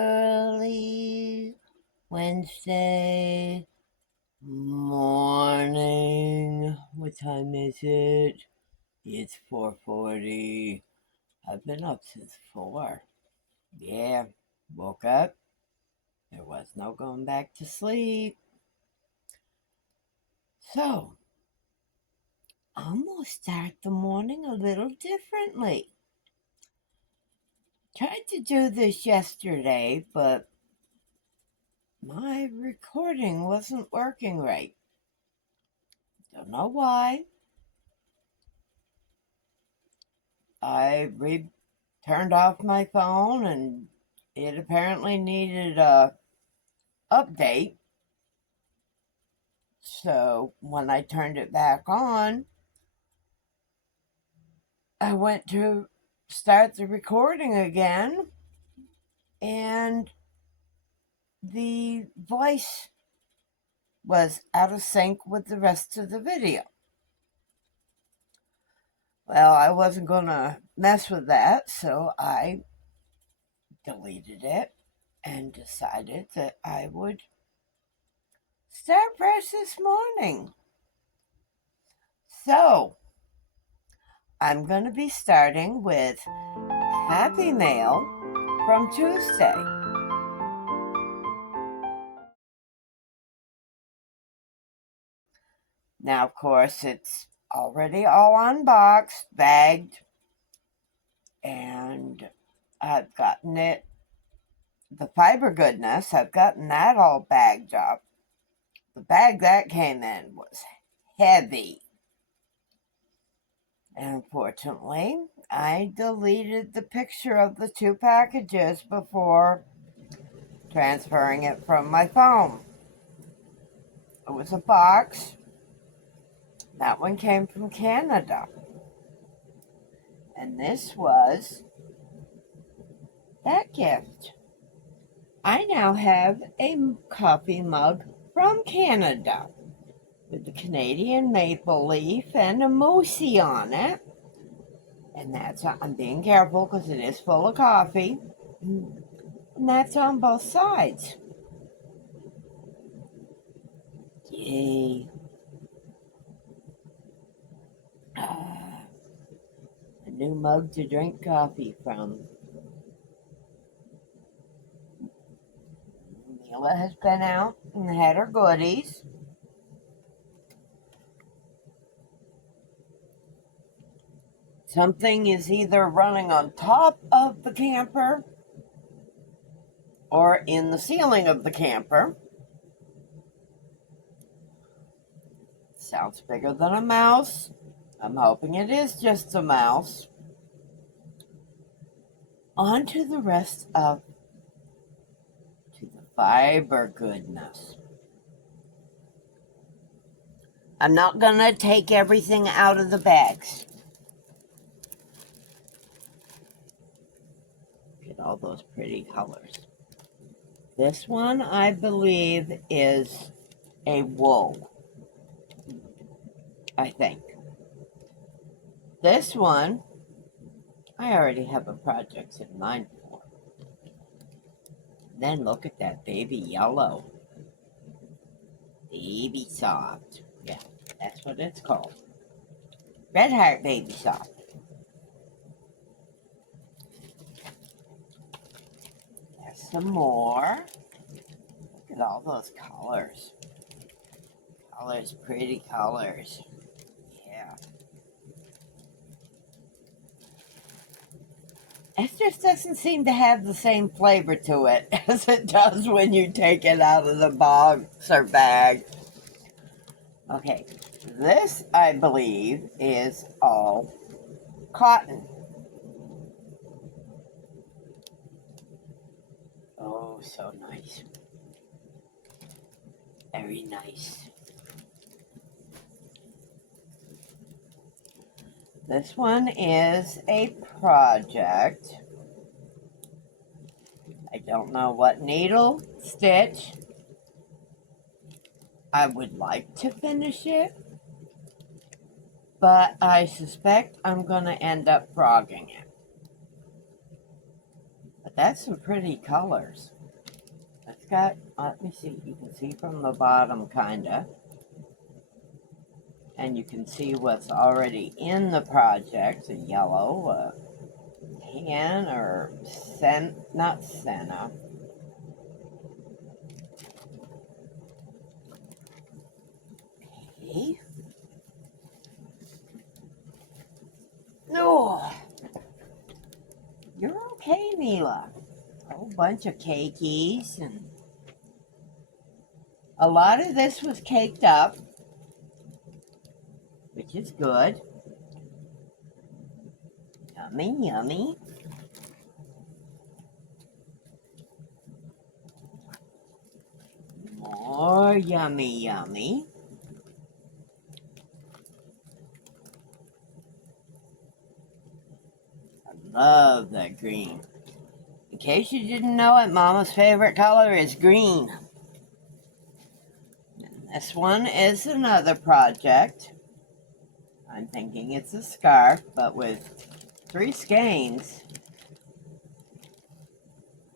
early Wednesday morning. What time is it? It's 4:40. I've been up since 4. Yeah, woke up. There was no going back to sleep. So, I'm going to start the morning a little differently. Tried to do this yesterday, but my recording wasn't working right. Don't know why. I turned off my phone and it apparently needed a update. So when I turned it back on, I went to start the recording again, and the voice was out of sync with the rest of the video. Well, I wasn't going to mess with that, so I deleted it and decided that I would start fresh this morning. So, I'm going to be starting with Happy Mail from Tuesday. Now, of course, it's already all unboxed, bagged, and I've gotten it, the fiber goodness, I've gotten that all bagged up. The bag that came in was heavy. And unfortunately, I deleted the picture of the 2 packages before transferring it from my phone. It was a box. That one came from Canada. And this was that gift. I now have a coffee mug from Canada with the Canadian maple leaf and a moosey on it. And I'm being careful because it is full of coffee. And that's on both sides. Yay. A new mug to drink coffee from. LaLa has been out and had her goodies. Something is either running on top of the camper or in the ceiling of the camper. Sounds bigger than a mouse. I'm hoping it is just a mouse. On to the rest of the fiber goodness. I'm not going to take everything out of the bags. Look at all those pretty colors. This one, I believe, is a wool. I think. This one, I already have a project in mind for. Then look at that baby yellow. Baby soft. Yeah, that's what it's called. Red Heart Baby Soft. There's some more. Look at all those colors. Colors, pretty colors. Yeah. It just doesn't seem to have the same flavor to it as it does when you take it out of the box or bag. Okay, this, I believe, is all cotton. Oh, so nice. Very nice. This one is a project. I don't know what needle, stitch. I would like to finish it, but I suspect I'm going to end up frogging it. But That's some pretty colors. It's got, let me see, you can see from the bottom kinda. And you can see what's already in the project, a yellow, tan or not senna. Okay. No, you're okay, Mila. A whole bunch of cakeys, and a lot of this was caked up, which is good. Yummy, yummy. More yummy, yummy. I love that green. In case you didn't know it, Mama's favorite color is green. And this one is another project. I'm thinking it's a scarf, but with 3 skeins,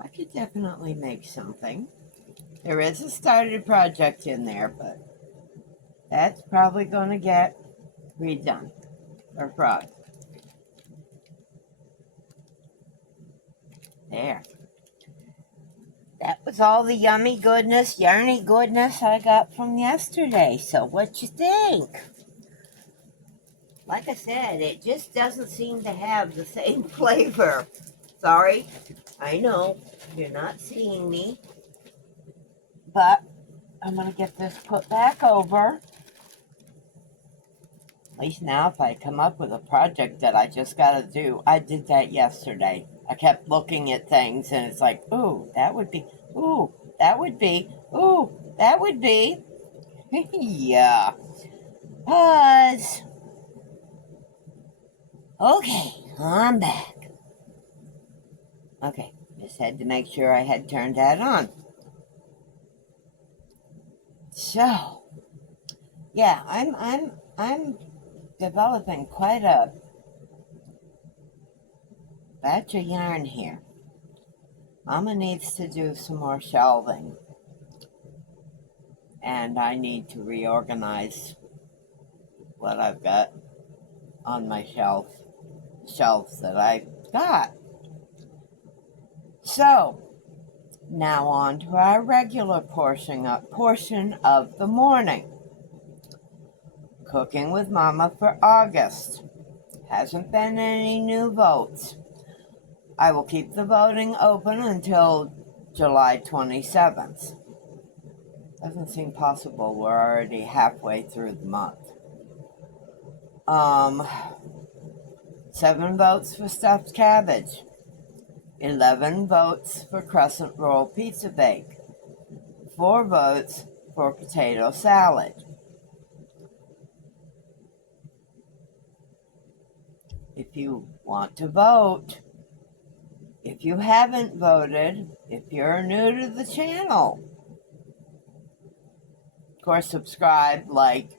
I could definitely make something. There is a started project in there, but that's probably going to get redone or frog. There. That was all the yummy goodness, yarny goodness I got from yesterday. So what you think? Like I said, it just doesn't seem to have the same flavor. Sorry, I know you're not seeing me, but I'm going to get this put back over. At least now if I come up with a project that I just got to do, I did that yesterday. I kept looking at things and it's like, ooh, that would be, ooh, that would be, ooh, that would be. Yeah. Pause. Okay, I'm back. Okay, just had to make sure I had turned that on. So, yeah, I'm developing quite a batch of yarn here. Mama needs to do some more shelving, and I need to reorganize what I've got on my shelves that I got. So, now on to our regular portion of the morning. Cooking with Mama for August. Hasn't been any new votes. I will keep the voting open until July 27th. Doesn't seem possible. We're already halfway through the month. 7 votes for stuffed cabbage. 11 votes for crescent roll pizza bake. 4 votes for potato salad. If you want to vote, if you haven't voted, if you're new to the channel, of course, subscribe, like,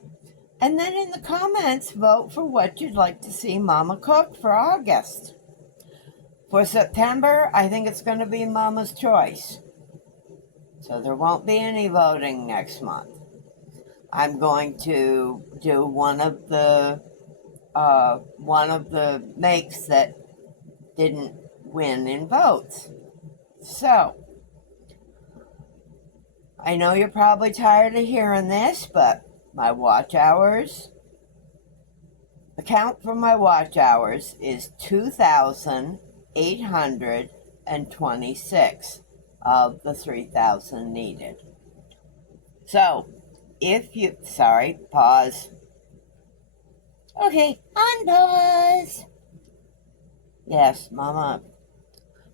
and then in the comments, vote for what you'd like to see Mama cook for August. For September, I think it's going to be Mama's choice. So there won't be any voting next month. I'm going to do one of the makes that didn't win in votes. So, I know you're probably tired of hearing this, but my watch hours, the count for my watch hours is 2,826 of the 3,000 needed. So, pause. Okay, unpause. Yes, Mama,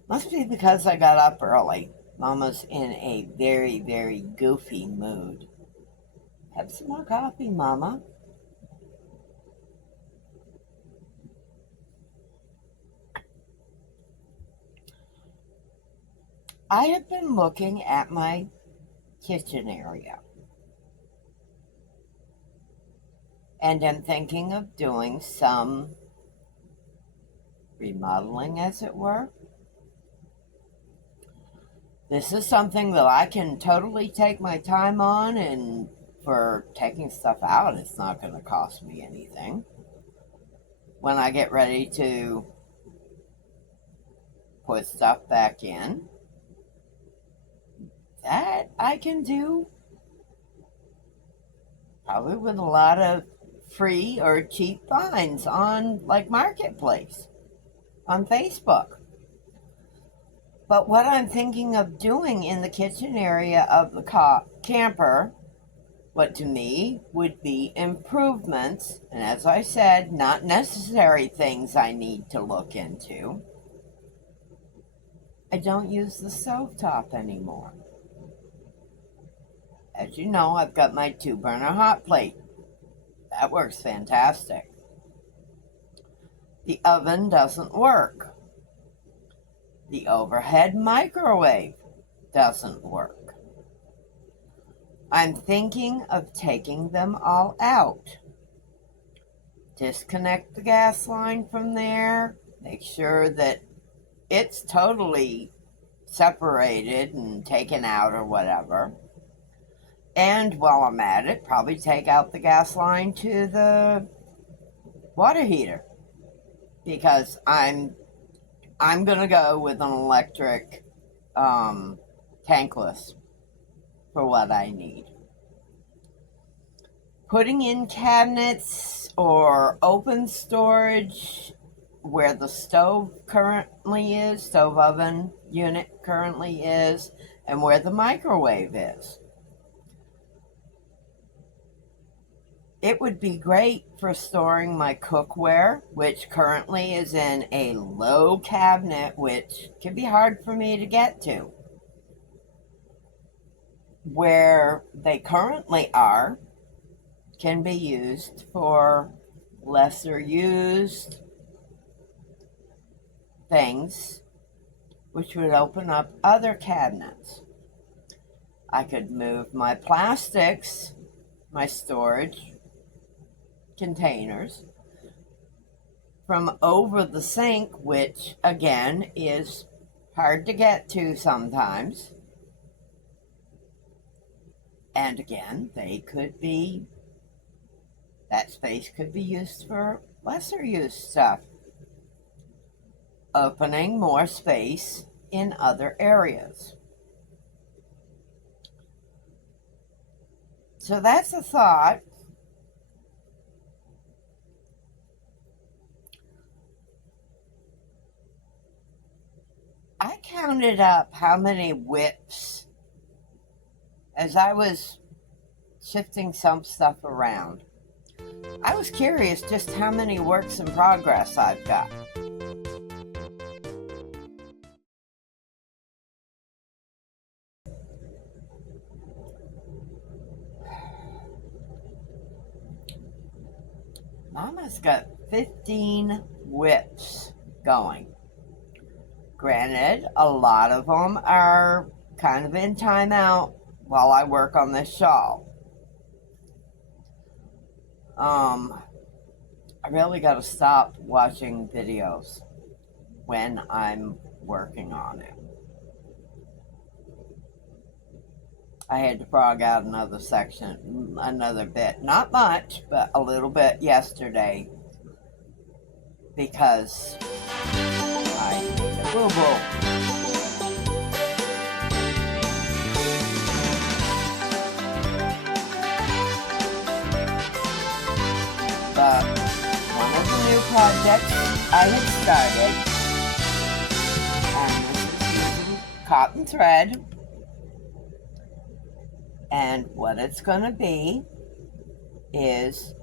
must be because I got up early. Mama's in a very, very goofy mood. Have some more coffee, Mama. I have been looking at my kitchen area and am thinking of doing some remodeling, as it were. This is something that I can totally take my time on, and for taking stuff out, it's not going to cost me anything. When I get ready to put stuff back in, that I can do probably with a lot of free or cheap finds on like Marketplace on Facebook. But what I'm thinking of doing in the kitchen area of the camper, what to me would be improvements, and as I said, not necessary things I need to look into. I don't use the stovetop anymore. As you know, I've got my 2-burner hot plate. That works fantastic. The oven doesn't work. The overhead microwave doesn't work. I'm thinking of taking them all out. Disconnect the gas line from there. Make sure that it's totally separated and taken out or whatever. And while I'm at it, probably take out the gas line to the water heater, because I'm gonna go with an electric tankless for what I need. Putting in cabinets or open storage where the stove oven unit currently is, and where the microwave is. It would be great for storing my cookware, which currently is in a low cabinet, which can be hard for me to get to. Where they currently are can be used for lesser used things, which would open up other cabinets. I could move my plastics, my storage containers, from over the sink, which again is hard to get to sometimes. And again, that space could be used for lesser used stuff, opening more space in other areas. So that's a thought. I counted up how many whips as I was shifting some stuff around. I was curious just how many works in progress I've got. Mama's got 15 whips going. Granted, a lot of them are kind of in timeout while I work on this shawl. I really got to stop watching videos when I'm working on it. I had to frog out another bit. Not much, but a little bit yesterday, because I made a boo-boo. But one of the new projects I had started, and this is using cotton thread, and what it's going to be is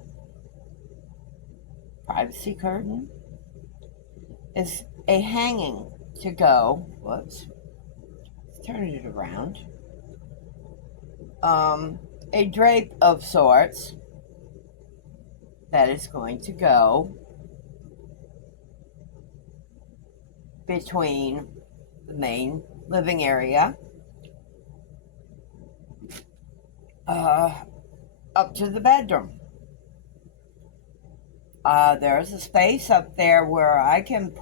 privacy curtain, is a hanging to go, let's turn it around, a drape of sorts that is going to go between the main living area up to the bedroom. There's a space up there where I can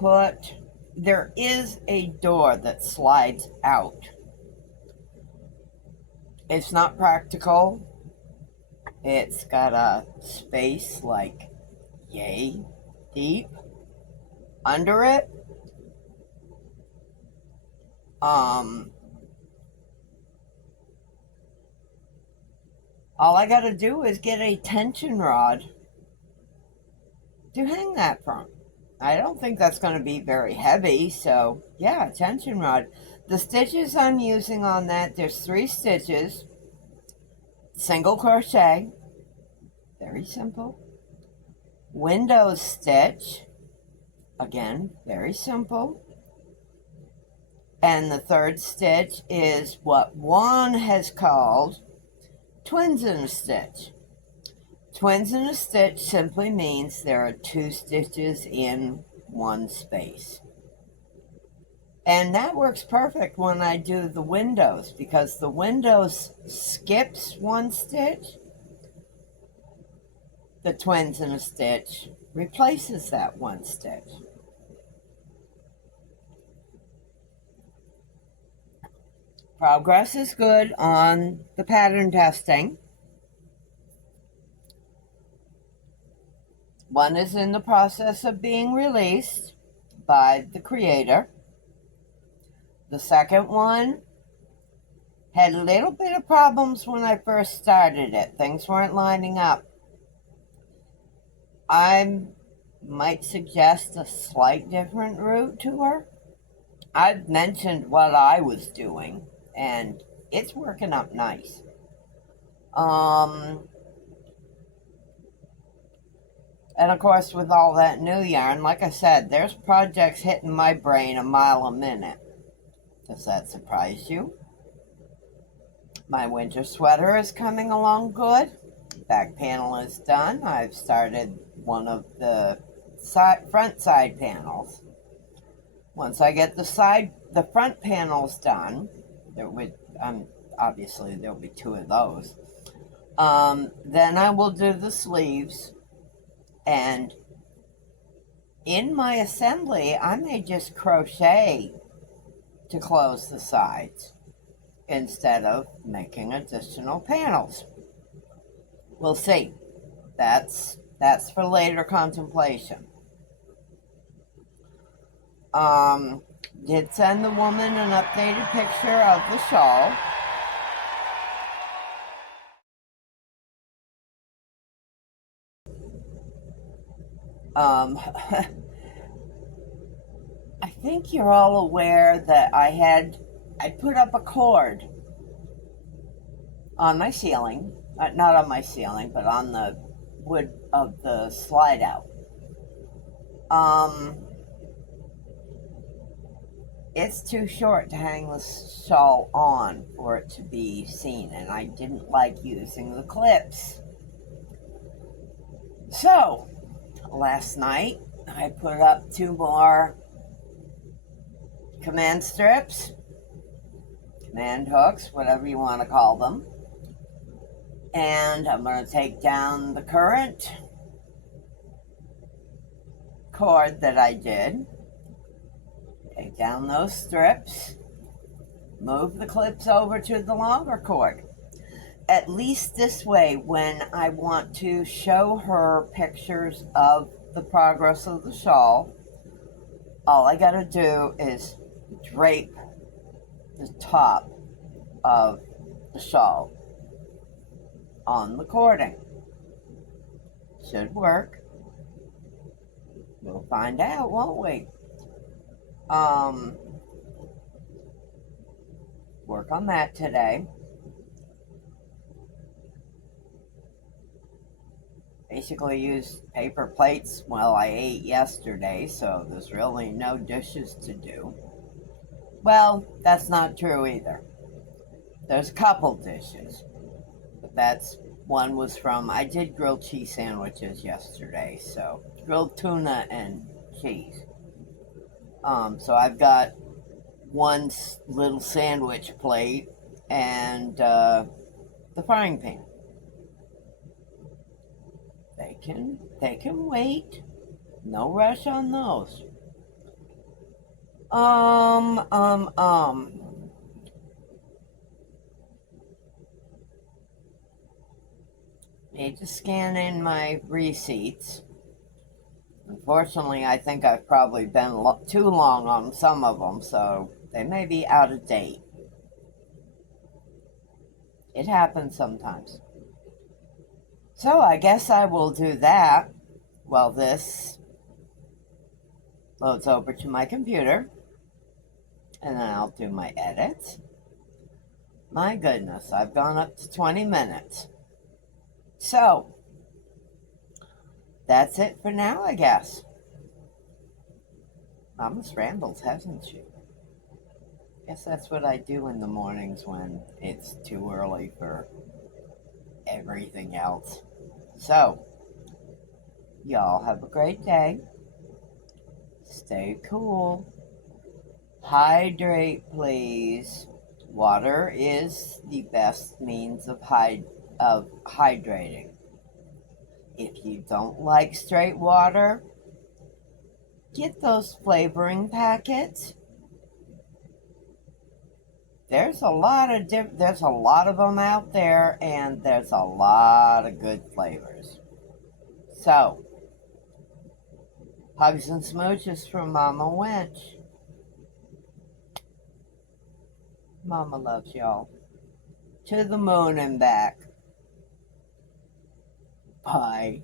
there is a door that slides out It's not practical. It's got a space like yay deep under it. Um, all I got to do is get a tension rod to hang that from. I don't think that's going to be very heavy, so yeah, tension rod. The stitches I'm using on that, there's 3 stitches, single crochet, very simple, window stitch, again, very simple, and the 3rd stitch is what Juan has called twins in a stitch. Twins in a stitch simply means there are 2 stitches in one space. And that works perfect when I do the windows, because the windows skips 1 stitch. The twins in a stitch replaces that 1 stitch. Progress is good on the pattern testing. One is in the process of being released by the creator. The second one had a little bit of problems when I first started it. Things weren't lining up. I might suggest a slight different route to her. I've mentioned what I was doing, and it's working up nice. And of course, with all that new yarn, like I said, there's projects hitting my brain a mile a minute. Does that surprise you? My winter sweater is coming along good. Back panel is done. I've started one of the front side panels. Once I get the front panels done, obviously there'll be 2 of those. Then I will do the sleeves, and in my assembly, I may just crochet to close the sides instead of making additional panels. We'll see. That's for later contemplation. Did send the woman an updated picture of the shawl. I think you're all aware that I put up a cord on my ceiling, not on my ceiling, but on the wood of the slide out. It's too short to hang the shawl on for it to be seen, and I didn't like using the clips. So, last night, I put up 2 more command strips, command hooks, whatever you want to call them. And I'm going to take down the current cord that I did, take down those strips, move the clips over to the longer cord. At least this way, when I want to show her pictures of the progress of the shawl, all I got to do is drape the top of the shawl on the cording. Should work. We'll find out, won't we? Work on that today. Basically used paper plates. Well, I ate yesterday, so there's really no dishes to do. Well, that's not true either. There's a couple dishes, but one was from, I did grilled cheese sandwiches yesterday, so grilled tuna and cheese. So I've got one little sandwich plate and the frying pan. They can wait. No rush on those. Need to scan in my receipts. Unfortunately, I think I've probably been too long on some of them, so they may be out of date. It happens sometimes. So I guess I will do that while this loads over to my computer, and then I'll do my edits. My goodness, I've gone up to 20 minutes. So that's it for now, I guess. Mama's rambled, hasn't she? Guess that's what I do in the mornings when it's too early for everything else. So, y'all have a great day. Stay cool. Hydrate, please. Water is the best means of hydrating. If you don't like straight water, get those flavoring packets. There's a lot of them out there, and there's a lot of good flavors. So, hugs and smooches from Mama Wench. Mama loves y'all. To the moon and back. Bye.